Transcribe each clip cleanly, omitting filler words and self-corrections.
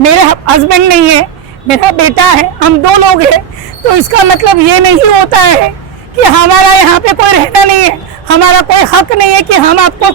मेरे हस्बैंड नहीं है, मेरा बेटा है, हम 2 लोग हैं। तो इसका मतलब ये नहीं होता है कि हमारा यहाँ पे कोई रहना नहीं है, हमारा कोई हक नहीं है कि हम आपको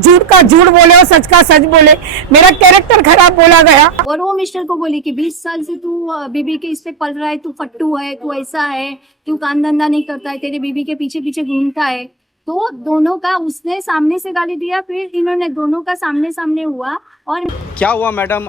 झूठ का झूठ बोले और सच का सच बोले। मेरा कैरेक्टर खराब बोला गया। और वो मिस्टर को बोली कि 20 साल से तू बीबी के इस पे पल रहा है, तू फट्टू है, तू ऐसा है, तू काम धंधा नहीं करता है, तेरे बीबी के पीछे पीछे घूमता है। तो दोनों का उसने सामने से गाली दिया, फिर इन्होंने दोनों का सामने सामने हुआ। और क्या हुआ मैडम,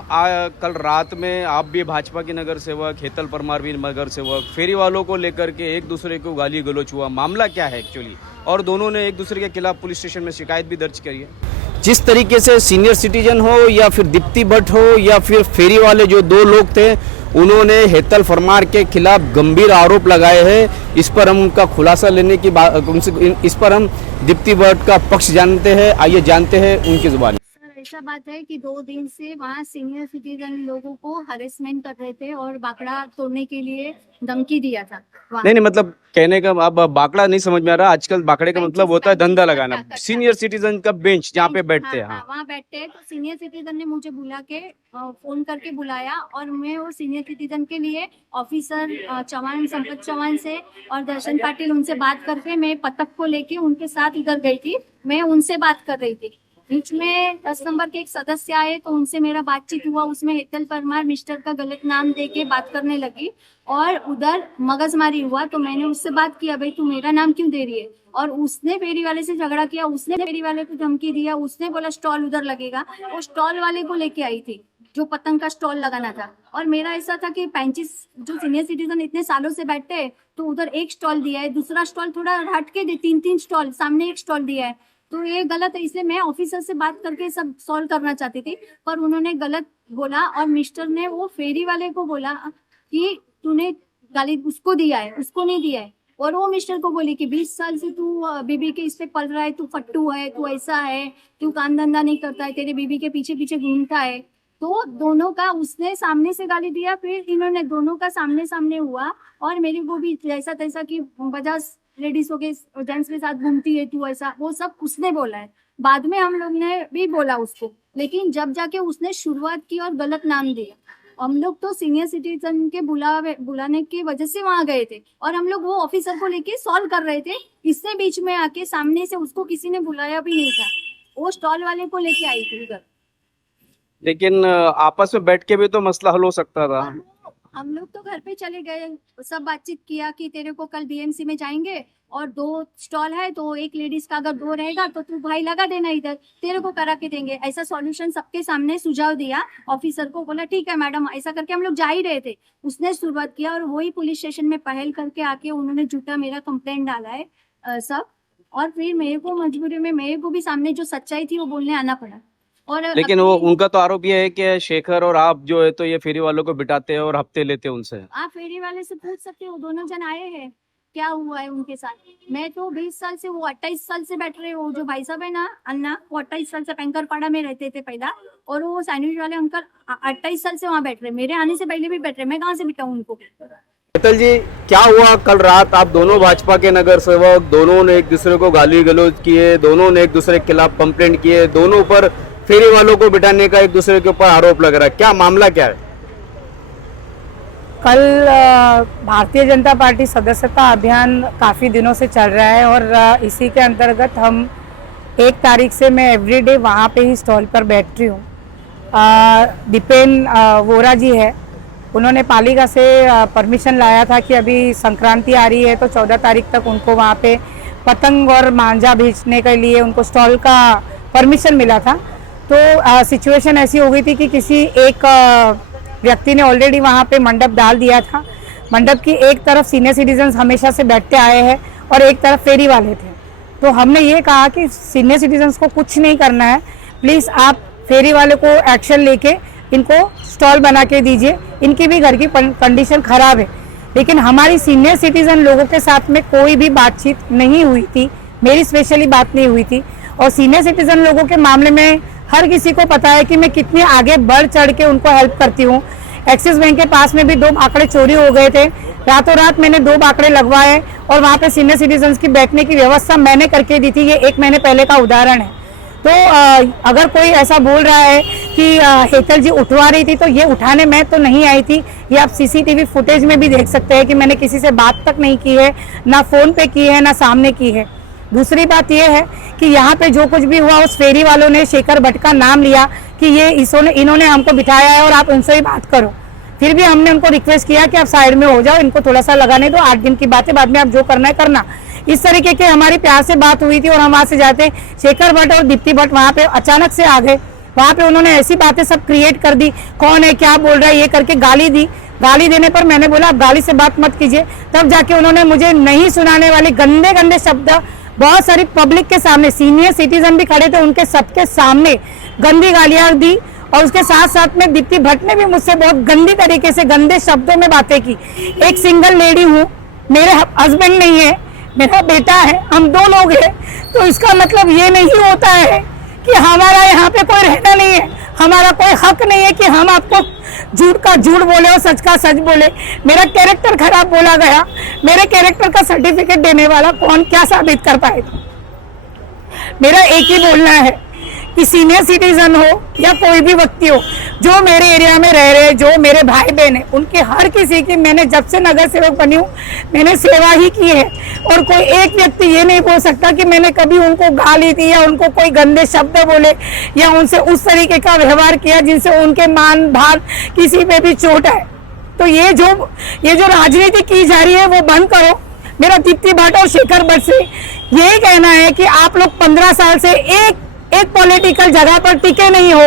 कल रात में आप भी भाजपा के नगर सेवक, हेतल परमार भी नगर सेवक, फेरी वालों को लेकर के एक दूसरे को गाली गलौच हुआ, मामला क्या है एक्चुअली? और दोनों ने एक दूसरे के खिलाफ पुलिस स्टेशन में शिकायत भी दर्ज करी है। जिस तरीके से सीनियर सिटीजन हो या फिर दीप्ति भट्ट हो या फिर फेरी वाले जो 2 लोग थे, उन्होंने हेतल फरमार के खिलाफ गंभीर आरोप लगाए हैं। इस पर हम उनका खुलासा लेने की इस पर हम दीप्ति भट्ट का पक्ष जानते हैं। आइए जानते हैं उनकी जुबानी। ऐसा बात है कि 2 दिन से वहाँ सीनियर सिटीजन लोगों को हरेसमेंट कर रहे थे और बाकड़ा तोड़ने के लिए धमकी दिया था। नहीं, मतलब कहने का अब बाकड़ा नहीं समझ में आ रहा। आजकल बाकड़े का मतलब होता है धंधा लगाना। सीनियर सिटीजन का बेंच जहाँ पे बैठते हैं, हाँ, वहाँ बैठते हैं। तो सीनियर सिटीजन ने मुझे बुला के फोन करके बुलाया और मैं वो सीनियर सिटीजन के लिए ऑफिसर चौहान, संपत चौहान से और दर्शन पाटिल, उनसे बात करके मैं पतक को लेके उनके साथ इधर गई थी। मैं उनसे बात कर रही थी, बीच में 10 नंबर के एक सदस्य आए तो उनसे मेरा बातचीत हुआ। उसमें हेतल परमार मिस्टर का गलत नाम देके बात करने लगी और उधर मगजमारी हुआ। तो मैंने उससे बात किया, भाई तू मेरा नाम क्यों दे रही है? और उसने फेरी वाले से झगड़ा किया, उसने फेरी वाले को धमकी दिया, उसने बोला स्टॉल उधर लगेगा। वो स्टॉल वाले को लेके आई थी जो पतंग का स्टॉल लगाना था। और मेरा ऐसा था कि 35 जो सीनियर सिटीजन इतने सालों से बैठते हैं, तो उधर एक स्टॉल दिया है, दूसरा स्टॉल थोड़ा हट के 3-3 स्टॉल, सामने एक स्टॉल दिया है। तो ये गलत है, इसलिए मैं ऑफिसर से बात करके सब सॉल्व करना चाहती थी, पर उन्होंने गलत बोला। और मिस्टर ने वो फेरी वाले को बोला कि तूने गाली उसको दिया है, उसको नहीं दिया है। और वो मिस्टर को बोली कि 20 साल से तू बीबी के इस पे पल रहा है, तू फट्टू है, तू ऐसा है, तू काम धंधा नहीं करता है, तेरे बीबी के पीछे पीछे घूमता है। तो दोनों का उसने सामने से गाली दिया, फिर इन्होंने दोनों का सामने सामने हुआ। और मेरी वो भी जैसा तैसा कि 50 लेडीजों के जेंट्स के साथ घूमती है तू, ऐसा वो सब उसने बोला है। बाद में हम लोग ने भी बोला उसको, लेकिन जब जाके उसने शुरुआत की और गलत नाम दिया। हम लोग तो सीनियर सिटीजन के बुलाने की वजह से वहां गए थे और हम लोग वो ऑफिसर को लेके सॉल्व कर रहे थे। इसने बीच में आके सामने से उसको किसी ने बुलाया भी नहीं था, वो स्टॉल वाले को लेके आई थी उधर। लेकिन आपस में बैठ के भी तो मसला हल हो सकता था। हम लोग तो घर पे चले गए, सब बातचीत किया कि तेरे को कल बीएमसी में जाएंगे और 2 स्टॉल है, तो एक लेडीज का अगर 2 रहेगा तो तू भाई लगा देना इधर, तेरे को करा के देंगे। ऐसा सॉल्यूशन सबके सामने सुझाव दिया। ऑफिसर को बोला ठीक है मैडम, ऐसा करके हम लोग जा ही रहे थे। उसने शुरुआत किया और वही पुलिस स्टेशन में पहल करके आके उन्होंने झूठा मेरा कंप्लेंट डाला है सब। और फिर मेरे को मजबूरी में मेरे को भी सामने जो सच्चाई थी वो बोलने आना पड़ा। और लेकिन वो उनका तो आरोप ये है कि शेखर और आप जो है तो ये फेरी वालों को बिठाते हैं और हफ्ते लेते हैं उनसे। आप फेरी वाले से पूछ सकते हो, दोनों जन आए हैं, क्या हुआ है उनके साथ। मैं तो 20 साल से, वो 28 साल से बैठ रहे हो। जो भाई साहब है ना अन्ना, वो 28 साल से पैंकर पाड़ा में रहते थे पहला, और वो सैंडविच वाले अंकल 28 साल से वहाँ बैठ रहे, मेरे आने से पहले भी बैठ रहे। मैं कहाँ से बिठाऊँ उनको? हेतल जी, क्या हुआ कल रात? आप दोनों भाजपा के नगर सेवक, दोनों ने एक दूसरे को गाली गलौज किए, दोनों ने एक दूसरे के खिलाफ कंप्लेंट किए, दोनों पर फेरी वालों को बिठाने का एक दूसरे के ऊपर आरोप लग रहा है, क्या मामला क्या है? कल भारतीय जनता पार्टी सदस्यता अभियान काफ़ी दिनों से चल रहा है और इसी के अंतर्गत हम 1 तारीख से मैं एवरीडे वहाँ पे ही स्टॉल पर बैठ रही हूँ। दीपेन वोरा जी है, उन्होंने पालिका से परमिशन लाया था कि अभी संक्रांति आ रही है तो 14 तारीख तक उनको वहाँ पे पतंग और मांझा बेचने के लिए उनको स्टॉल का परमिशन मिला था। तो सिचुएशन ऐसी हो गई थी कि किसी एक व्यक्ति ने ऑलरेडी वहाँ पे मंडप डाल दिया था। मंडप की एक तरफ सीनियर सिटीजन्स हमेशा से बैठते आए हैं और एक तरफ फेरी वाले थे। तो हमने ये कहा कि सीनियर सिटीजन्स को कुछ नहीं करना है, प्लीज़ आप फेरी वाले को एक्शन लेके इनको स्टॉल बना के दीजिए, इनकी भी घर की कंडीशन ख़राब है। लेकिन हमारी सीनियर सिटीजन लोगों के साथ में कोई भी बातचीत नहीं हुई थी, मेरी स्पेशली बात नहीं हुई थी। और सीनियर सिटीजन लोगों के मामले में हर किसी को पता है कि मैं कितनी आगे बढ़ चढ़ के उनको हेल्प करती हूँ। एक्सिस बैंक के पास में भी 2 बाकड़े चोरी हो गए थे, रातों रात मैंने 2 बाकड़े लगवाए और वहाँ पे सीनियर सिटीजन्स की बैठने की व्यवस्था मैंने करके दी थी। ये 1 महीने पहले का उदाहरण है। तो अगर कोई ऐसा बोल रहा है कि हेतल जी उठवा रही थी, तो ये उठाने मैं तो नहीं आई थी। ये आप सीसीटीवी फुटेज में भी देख सकते हैं कि मैंने किसी से बात तक नहीं की है, ना फोन पे की है, ना सामने की है। दूसरी बात यह है कि यहाँ पे जो कुछ भी हुआ, उस फेरी वालों ने शेखर भट्ट का नाम लिया कि ये इन्होंने हमको बिठाया है और आप उनसे ही बात करो। फिर भी हमने उनको रिक्वेस्ट किया कि आप साइड में हो जाओ, इनको थोड़ा सा लगाने दो, 8 दिन की बात है, बाद में आप जो करना है करना। इस तरीके के हमारी प्यार से बात हुई थी और हम वहां से जाते, शेखर भट्ट और दीप्ति भट्ट वहां पे अचानक से आ गए। वहां पे उन्होंने ऐसी बातें सब क्रिएट कर दी, कौन है क्या बोल रहा है ये करके गाली दी। गाली देने पर मैंने बोला आप गाली से बात मत कीजिए। तब जाके उन्होंने मुझे नहीं सुनाने वाले गंदे गंदे शब्द बहुत सारी पब्लिक के सामने, सीनियर सिटीजन भी खड़े थे, उनके सबके सामने गंदी गालियां दी। और उसके साथ साथ में दीप्ति भट्ट ने भी मुझसे बहुत गंदी तरीके से गंदे शब्दों में बातें की। एक सिंगल लेडी हूँ, मेरे हस्बैंड नहीं है, मेरा बेटा है, हम 2 लोग हैं, तो इसका मतलब ये नहीं होता है कि हमारा यहाँ पे कोई रहना नहीं है, हमारा कोई हक नहीं है कि हम आपको झूठ का झूठ बोले और सच का सच बोले। मेरा कैरेक्टर खराब बोला गया, मेरे कैरेक्टर का सर्टिफिकेट देने वाला कौन क्या साबित कर पाएगा? मेरा एक ही बोलना है कि सीनियर सिटीजन हो या कोई भी व्यक्ति हो, जो मेरे एरिया में रह रहे, जो मेरे भाई बहन है, उनके हर किसी की मैंने जब से नगर सेवक बनी हूँ मैंने सेवा ही की है। और कोई एक व्यक्ति ये नहीं बोल सकता कि मैंने कभी उनको गाली दी या उनको कोई गंदे शब्द बोले या उनसे उस तरीके का व्यवहार किया जिनसे उनके मान भार किसी पे भी चोट है। तो ये जो राजनीति की जा रही है वो बंद करो। मेरा दीप्ति भट्ट और शेखर भट्ट से यही कहना है कि आप लोग 15 साल से एक पॉलिटिकल जगह पर टिके नहीं हो,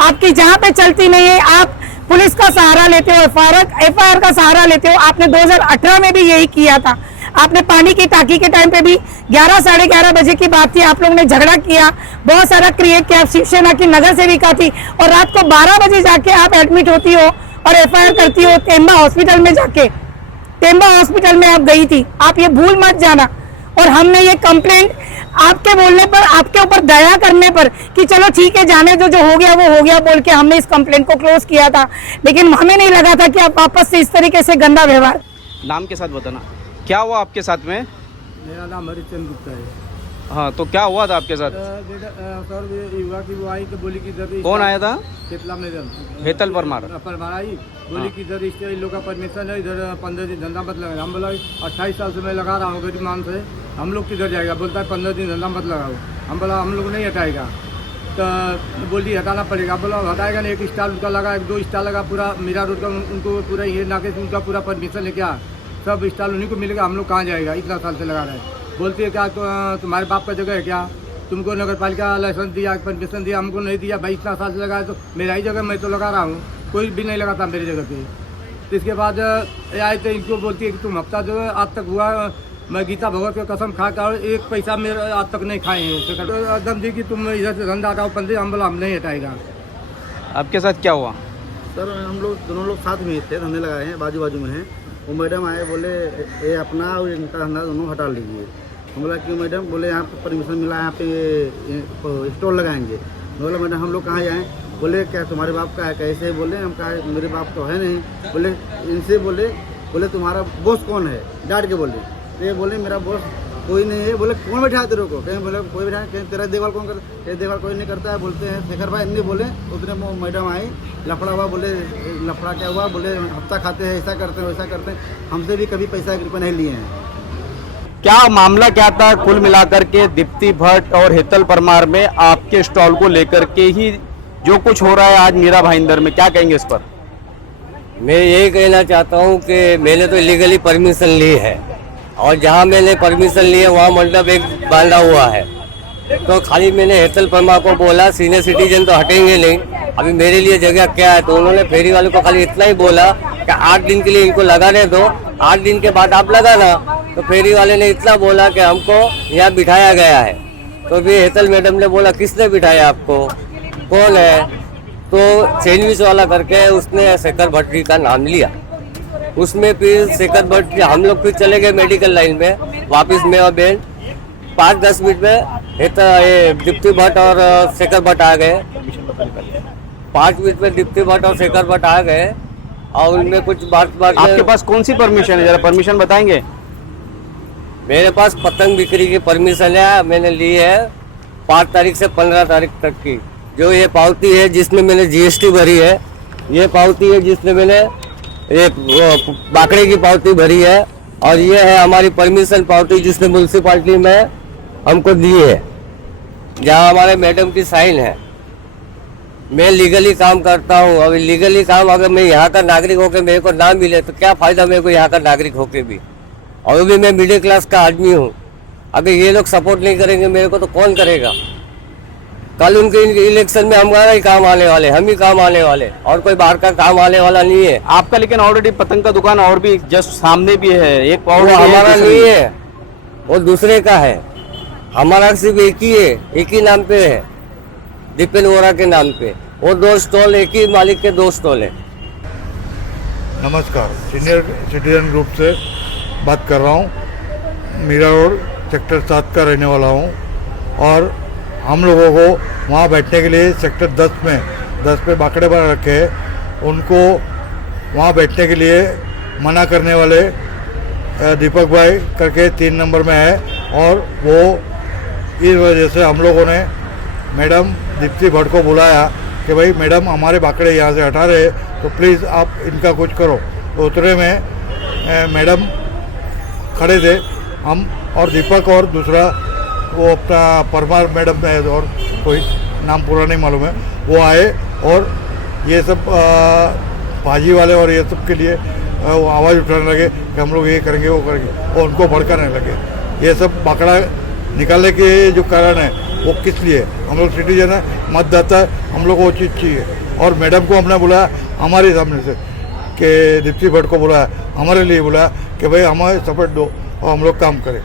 आपकी जहां पे चलती नहीं है, आप पुलिस का सहारा लेते हो, एफआईआर का सहारा लेते हो। आपने 2018 में भी यही किया था। आपने पानी की टाकी के टाइम पे भी 11 साढ़े 11 बजे की बात थी, आप लोगों ने झगड़ा किया, बहुत सारा क्रिएट किया, शिवसेना की नगर सेविका थी और रात को 12 बजे जाके आप एडमिट होती हो और एफआईआर करती हो टेम्बा हॉस्पिटल में जाके। टेम्बा हॉस्पिटल में आप गई थी, आप ये भूल मत जाना। और हमने ये कंप्लेंट आपके बोलने पर, आपके ऊपर दया करने पर कि चलो ठीक है जाने दो, जो हो गया वो हो गया बोल के हमने इस कंप्लेंट को क्लोज किया था। लेकिन हमें नहीं लगा था कि आप वापस से इस तरीके से गंदा व्यवहार। नाम के साथ बताना, क्या हुआ आपके साथ में? मेरा नाम हरिचंद गुप्ता है। हाँ, तो क्या हुआ था आपके साथ? सर युवा की वो आई तो बोली कि इधर कौन आया था? केतला में हेतल परमार आई, बोली कि इधर इन लोग का परमिशन है, इधर 15 दिन धंधा मत लगा। हम बोला 28 साल से मैं लगा रहा हूँ गरीब मान से, हम लोग किधर जाएगा? बोलता है 15 दिन धंधा मत लगाओ। हम बोला हम लोग नहीं हटाएगा, तो बोली हटाना पड़ेगा। बोला हटाएगा नहीं, एक स्टाल उनका लगा, 1-2 स्टाल लगा, पूरा मीरा रोड का उनको पूरा ये नाके से उनका पूरा परमिशन है, क्या सब स्टाल उन्हीं को मिलेगा, हम लोग कहाँ जाएगा? इतना साल से लगा रहे हैं। बोलती है क्या तुम्हारे बाप का जगह है क्या? तुमको नगर पालिका लाइसेंस दिया, परमिशन दिया, हमको नहीं दिया भाई, इतना साल से लगा है तो मेरा ही जगह, मैं तो लगा रहा हूँ, कोई भी नहीं लगाता मेरी जगह पे। तो इसके बाद आए तो इनको बोलती है कि तुम हफ्ता जो है आज तक हुआ, मैं गीता भगवत की कसम खा कर 1 पैसा मेरे आज तक नहीं खाए हैं। तो एकदम दी कि तुम इधर से धंधा हटाओ 15, हम बोला हम नहीं हटाएगा। आपके साथ क्या हुआ? सर हम लोग दोनों लोग साथ में थे, धंधे लगाए हैं, बाजू बाजू में हैं। वो मैडम आए, बोले ये अपना और इनका धंधा दोनों हटा लीजिए। हम बोला क्यों मैडम? बोले यहाँ पे परमिशन मिला है, यहाँ पे स्टॉल लगाएंगे। बोला मैडम हम लोग कहाँ जाएँ? बोले क्या तुम्हारे बाप का है? कैसे? बोले हम कहा मेरे बाप तो है नहीं। बोले इनसे बोले तुम्हारा बॉस कौन है? डांट के बोले। तो ये बोले मेरा बॉस कोई नहीं है। बोले कौन बैठा तेरे को? कहीं बोले कोई बैठा, कहीं तेरा देखभाल कौन करता? कहीं देखभाल कोई नहीं करता है। बोलते हैं शेखर भाई इन्हें बोले, उतने मैडम आई, लफड़ा हुआ। बोले लफड़ा क्या हुआ? बोले हफ्ता खाते हैं, ऐसा करते हैं वैसा करते हैं, हमसे भी कभी पैसा 1 रुपया नहीं लिए हैं। क्या मामला क्या था? कुल मिलाकर के दीप्ति भट्ट और हेतल परमार में आपके स्टॉल को लेकर के ही जो कुछ हो रहा है आज मीरा भाईंदर में, क्या कहेंगे इस पर? मैं यही कहना चाहता हूँ कि मैंने तो इलीगली परमिशन ली है और जहाँ मैंने परमिशन ली है वहाँ मंडप एक बांधा हुआ है। तो खाली मैंने हेतल परमार को बोला सीनियर सिटीजन तो हटेंगे नहीं, अभी मेरे लिए जगह क्या है? तो उन्होंने फेरी वाले को खाली इतना ही बोला कि 8 दिन के लिए इनको लगाने दो, 8 दिन के बाद आप लगाना। तो फेरी वाले ने इतना बोला कि हमको यहाँ बिठाया गया है। तो फिर हेतल मैडम ने बोला किसने बिठाया आपको, कौन है? तो सैंडविच वाला करके उसने शेखर भट्ट जी का नाम लिया। उसमें फिर शेखर भट्ट जी, हम लोग फिर चले गए मेडिकल लाइन में वापस, मैं और बहन 5-10 मिनट में दीप्ति भट्ट और शेखर भट्ट आ गए। 5 मिनट में दीप्ति भट्ट और शेखर भट्ट आ गए और उनमें कुछ बात आपके पास कौन सी परमिशन है, जरा परमिशन बताएंगे? मेरे पास पतंग बिक्री की परमिशन है, मैंने ली है 5 तारीख से 15 तारीख तक की जो ये पावती है जिसमें मैंने जीएसटी भरी है, ये पावती है जिसमें मैंने ये बाकड़े की पावती भरी है, और ये है हमारी परमिशन पावती जिसने म्यूनसिपालिटी में हमको दी है, जहाँ हमारे मैडम की साइन है। मैं लीगली काम करता हूँ। अभी लीगली काम अगर मैं यहाँ का नागरिक होकर मेरे को ना मिले तो क्या फायदा मेरे को यहाँ का नागरिक होके भी। और भी मैं मिडिल क्लास का आदमी हूँ। अगर ये लोग सपोर्ट नहीं करेंगे मेरे को तो कौन करेगा। कल उनके इलेक्शन में हमारा ही काम आने वाले, हम ही काम आने वाले, और कोई बाहर का काम आने वाला नहीं है। आपका लेकिन ऑलरेडी पतंग का दुकान और भी जस्ट सामने भी है, एक वो already है, हमारा दूसरी- नहीं है, वो दूसरे का है। हमारा सिर्फ एक ही है, एक ही नाम पे है, दीपेन वोरा के नाम पे। वो 2 स्टॉल, एक ही मालिक के 2 स्टॉल है। नमस्कार, सीनियर सिटीजन ग्रुप से बात कर रहा हूँ। मीरा रोड सेक्टर 7 का रहने वाला हूँ, और हम लोगों को वहाँ बैठने के लिए सेक्टर 10 पे बाकड़े बना रखे हैं। उनको वहाँ बैठने के लिए मना करने वाले दीपक भाई करके 3 नंबर में है, और वो इस वजह से हम लोगों ने मैडम दीप्ति भट्ट को बुलाया कि भाई मैडम हमारे बाकड़े यहाँ से हटा रहे, तो प्लीज़ आप इनका कुछ करो। तो उतरे में मैडम खड़े थे, हम और दीपक और दूसरा वो अपना परमार मैडम है, और कोई नाम पूरा नहीं मालूम है, वो आए और ये सब भाजी वाले और ये सब के लिए वो आवाज़ उठाने लगे कि हम लोग ये करेंगे वो करेंगे, और उनको भड़काने लगे। ये सब बाकड़ा निकालने के जो कारण है वो किस लिए, हम लोग सिटीजन है, मतदाता है, हम लोग को वो चीज़ चाहिए। और मैडम को हमने बुलाया हमारे सामने से कि दीप्ति भट्ट को बुलाया, हमारे लिए बुलाया कि भाई हमें सपोर्ट दो और हम लोग काम करें।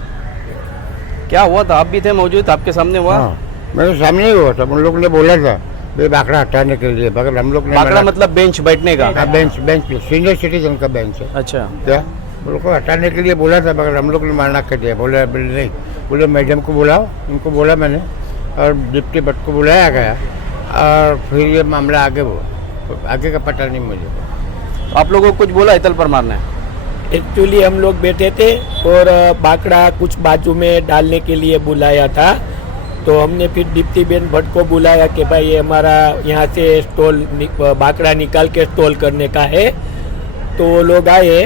क्या हुआ था? आप भी थे मौजूद, आपके सामने हुआ? हाँ, मेरे सामने ही हुआ था। उन लोगों ने बोला था भाई बाकड़ा हटाने के लिए, मगर हम लोग ने बाकड़ा मतलब बेंच बैठने का? बेंच पे सीनियर सिटीजन का बेंच है अच्छा, क्या, उन लोग को हटाने के लिए बोला था, मगर हम लोग ने माना कर दिया। बोले नहीं, बोले मैडम को बुलाओ, उनको बोला मैंने, और डिप्टी भट्ट को बुलाया गया, और फिर ये मामला आगे हुआ। आगे का पता नहीं मुझे। आप लोगों को कुछ बोला हितल परमार ने? एक्चुअली हम लोग बैठे थे और बाकड़ा कुछ बाजू में डालने के लिए बुलाया था, तो हमने फिर दीप्ति बेन भट्ट को बुलाया कि भाई ये हमारा यहाँ से स्टॉल बाकड़ा निकाल के स्टॉल करने का है। तो वो लोग आए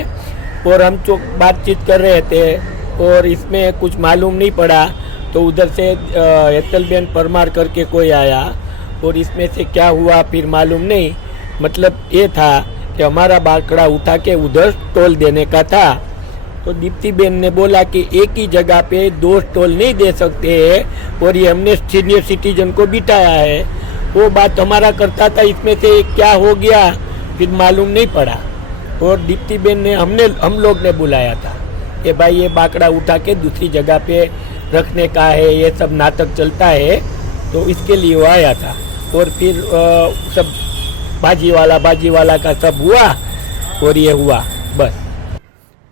और हम तो बातचीत कर रहे थे, और इसमें कुछ मालूम नहीं पड़ा, तो उधर से हितल बेन परमार करके कोई आया, और इसमें से क्या हुआ फिर मालूम नहीं। मतलब ये था कि हमारा बाकड़ा उठा के उधर स्टॉल देने का था। तो दीप्ति बेन ने बोला कि एक ही जगह पे 2 स्टॉल नहीं दे सकते हैं, और ये हमने सीनियर सिटीजन को बिठाया है। वो बात हमारा करता था, इसमें से क्या हो गया फिर मालूम नहीं पड़ा। और दीप्ति बेन ने हम लोग ने बुलाया था कि भाई ये बाकड़ा उठा के दूसरी जगह पे रखने का है, ये सब नाटक चलता है, तो इसके लिए वो आया था। और फिर सब बाजी वाला का सब हुआ, और ये हुआ बस।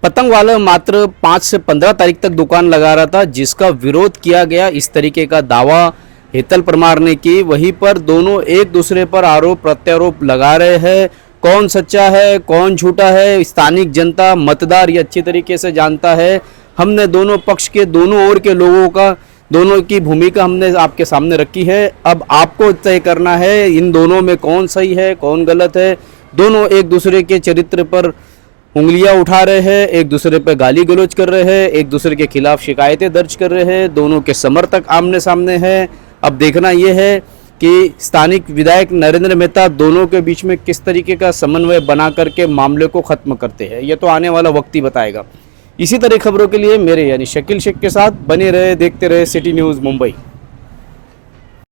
पतंग वाला मात्र 5 से 15 तारीख तक दुकान लगा रहा था, जिसका विरोध किया गया, इस तरीके का दावा हितल परमार ने की। वहीं पर दोनों एक दूसरे पर आरोप प्रत्यारोप लगा रहे हैं। कौन सच्चा है कौन झूठा है, स्थानिक जनता मतदार ये अच्छी तरीके से जानता है। हमने दोनों पक्ष के, दोनों ओर के लोगों का, दोनों की भूमिका हमने आपके सामने रखी है। अब आपको तय करना है इन दोनों में कौन सही है कौन गलत है। दोनों एक दूसरे के चरित्र पर उंगलियां उठा रहे हैं, एक दूसरे पर गाली गलौज कर रहे हैं, एक दूसरे के खिलाफ शिकायतें दर्ज कर रहे हैं। दोनों के समर्थक आमने सामने हैं। अब देखना यह है कि स्थानिक विधायक नरेंद्र मेहता दोनों के बीच में किस तरीके का समन्वय बना करके मामले को खत्म करते हैं। ये तो आने वाला वक्त ही बताएगा। इसी तरह खबरों के लिए मेरे यानी शकील शेख के साथ बने रहे, देखते रहे सिटी न्यूज़ मुंबई।